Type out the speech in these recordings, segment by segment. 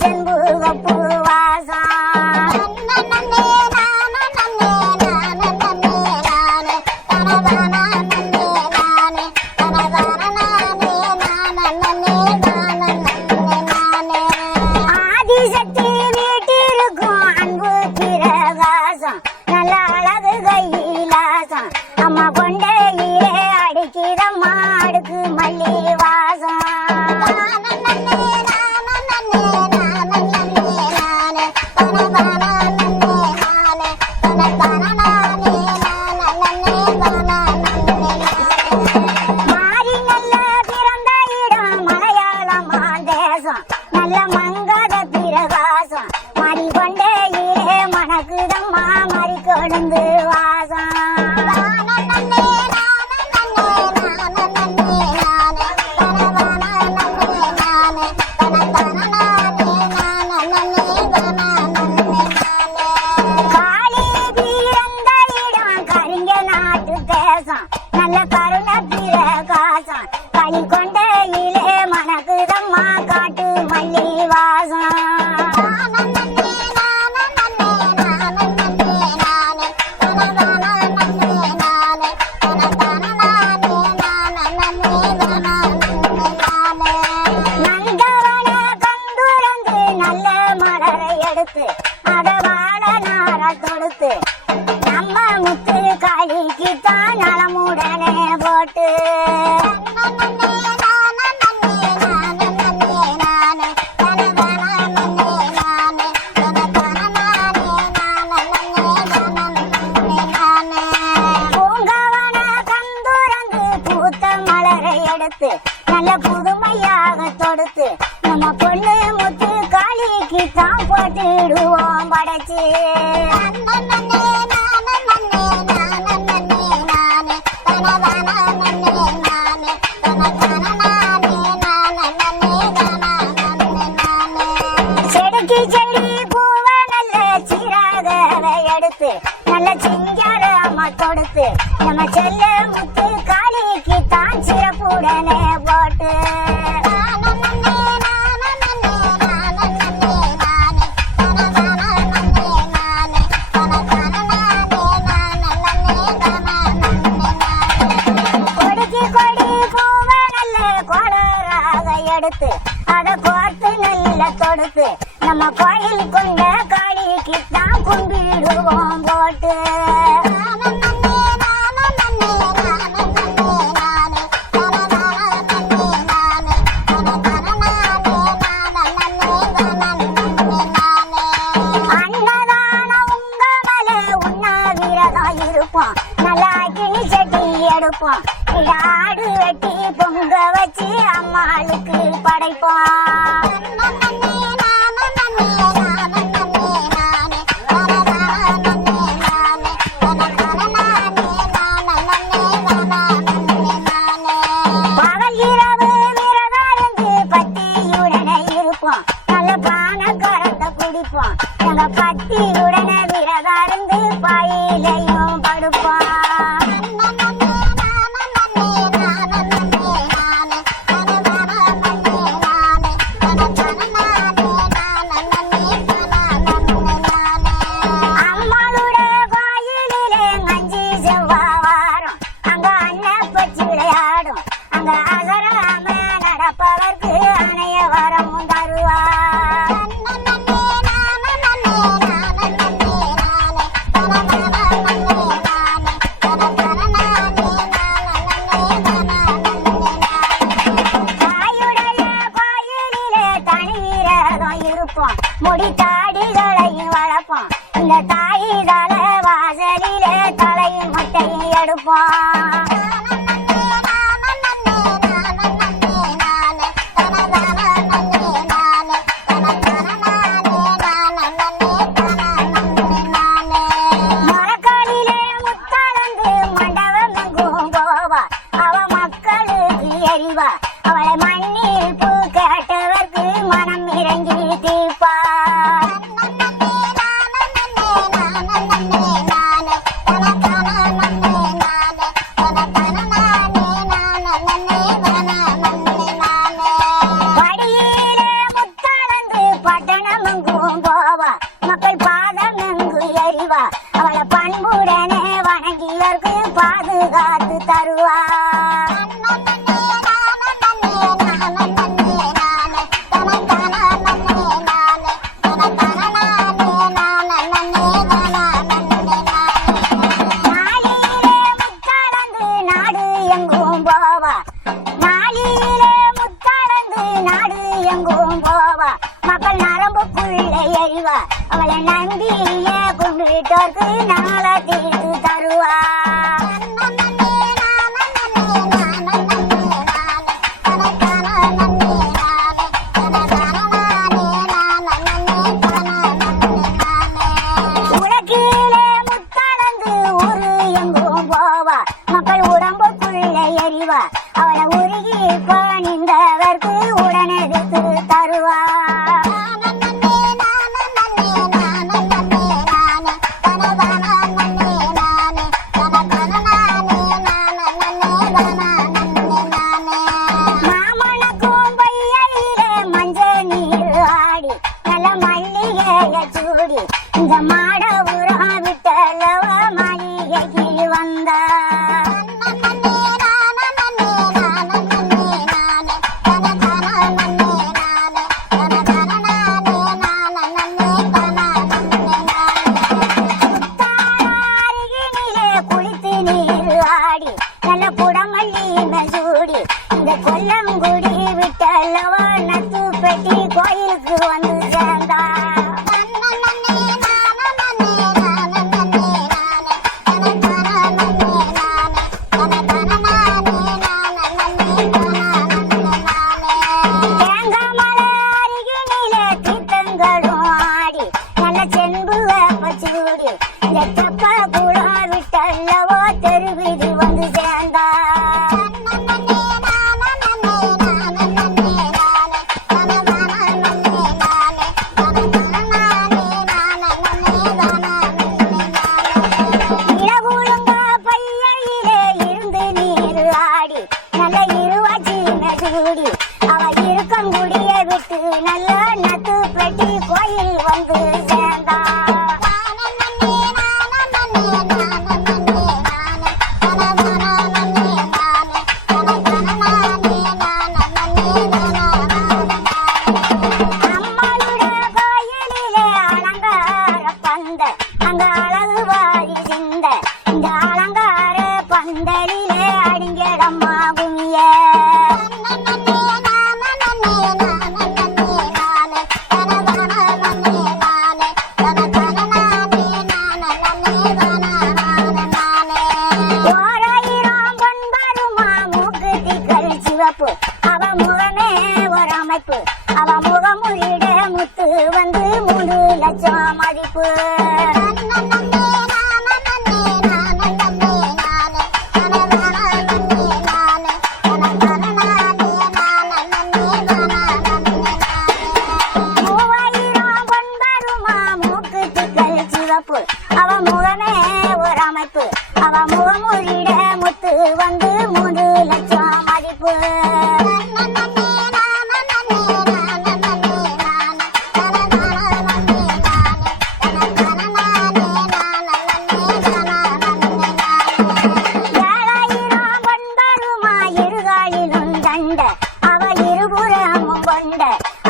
செண்புகப்பூ வாசம் ஆதிசக்தி வீட்டிற்கும் அன்பு பிரகாசம் நல்ல அழகு கையிலாசம் அம்மா கொண்டையிலே அடிக்கிறம்மா அடுக்கு மல்லி வாசம் மாறி நல்ல பிறந்த இடம் மலையாளமா தேசம் நல்ல மங்காத பிரகாசம் மாறி கொண்டையிலே மணக்குதம்மா மாறி கொழுந்து வாசம் காளி பிறந்த இடம் கரிங்க நாட்டு தேசம் நல்ல கருண பிரகாசம் களி கொண்டையிலே மணக்குதம்மா காட்டு மல்லி வாசம் நந்தவன கண்டுரந்து நல்ல மலரை எடுத்து அத வாழ நார தொடுத்து நம்ம முத்து காளிக்கு தான் நலமுடனே போட்டு பூங்கவன கண்டுரந்து பூத்த மலரை எடுத்து நல்ல புதுமையாக தொடுத்து நம்ம பொண்ணு முத்து காளிக்கு தான் போட்டுடுவோம் படைச்சு செடிக்கு செடி பூவ நல்ல சீராகவை எடுத்து நல்ல சிங்கார அம்மா தொடுத்து நம்ம செல்ல முத்து காளிக்கு தான் சிறப்புடனே போட்டு கொடிக்கு கொடி பூவ நல்ல கோளராக எடுத்து அத கோர்த்து நல்ல தொடுத்து நம்ம கோயில் கொண்ட காளிக்கு தான் கும்பிடுவோம் போட்டு அன்னதானம் உங்க மேல உண்ணாவிரதம் இருப்போம் நல்லா கிணி சட்டி எடுப்போம் ஆடு வெட்டி பொங்க வச்சு அம்மாளுக்கு படைப்போம் பகல் இரவு விரதம் இருந்து பத்தியுடனே இருப்போம் நல்ல பானக்கரத்தை குடிப்போம் எங்க பத்தியுடனே விரதம் இருந்து பாயிலையும் படுப்போம் அம்மாளோட கோயிலிலே அஞ்சு செவ்வாய் வாரம் அங்க அன்னப்பச்சி விளையாடும் அங்க அகராம நடப்பவர்க்கு அணைய வரமும் தருவா தாயுடைய கோயிலிலே தனி விரதம் இருப்போம் முடி தாடிகளையும் வளர்ப்போம் இந்த தாயிதால வாசலிலே தலையும் மட்டையும் எடுப்போம் மரக்காலிலே முத்தாளந்து மண்டபம் எங்கும் போவா அவ மக்களுக்கு எறிவா அவளை மன்னிப்பு கேட்டவர்க்கு மனம் இறங்கி தீர்ப்பா பட்டணம் எங்கும் போவா மக்கள் பாதம் எங்கு எறிவா அவளை பண்புடனே வணங்கியவர்க்கு பாதுகாத்து தருவா மக்கள் நரம்புக்குள்ள எறிவா அவளை நம்பிய கும்பிட்டோர்க்கு நாள தீர்த்து தருவா உலகிலே முத்தளந்து ஊரு எங்கும் போவா மக்கள் உடம்புக்குள்ள எறிவா அவளை உருகி பணிந்தவர்க்கு உடனெடுத்து தருவா இந்த மாட உரம் விட்டலவ மளிகைக்கு வந்தா குளித்து நீர் ஆடி நல்ல குடமல்லி மெசூடி இந்த கொல்லங்குடி விட்டலவ நத்து பெட்டி கோயிலுக்கு வந்து சேர்ந்தா தெருவிதி வந்து சேர்ந்தா இளகுழுங்க பையிலே இருந்து நீர் ஆடி நல்ல இருவாச்சி மெசூடி அவ இருக்கங்குடிய விட்டு நல்ல நத்து பெட்டி கோயில் வந்து சேர்ந்தா அங்க அழகு வாரி சிந்த இந்த அலங்கார பந்தலிலே அடிங்கடம்மா குமிய ஓராயிரம் பொன்பருமா மூக்கு திக்கள் சிவப்பு அவ முகமே ஒரு அமைப்பு அவ முகமுறிட முத்து வந்து 3 லட்சம் மதிப்பு அவ முகமே ஒரு அமைப்பு அவ முகமுறிட முத்து வந்து 3 லட்சம் மதிப்பு அவ இருபுறமும் கொண்ட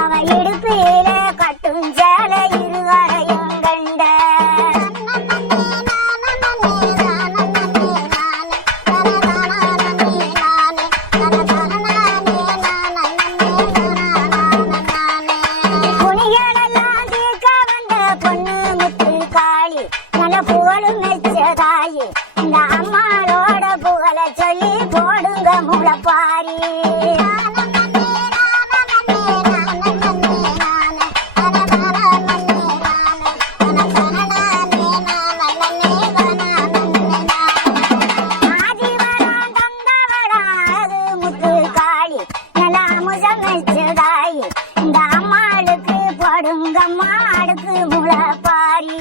அவ இடுப்பில கட்டும் சேலை இருவரையும் கண்ட குணிகளெல்லாம் தீர்க்க வந்த பொண்ணு முத்து காளி நல்ல புகழும் மெச்சதாயி இந்த அம்மாளோட புகழ சொல்லி போடுங்க முளப்பாரி இந்த அம்மாளுக்கு போடுங்கம்மா அடுக்கு முளப்பாரி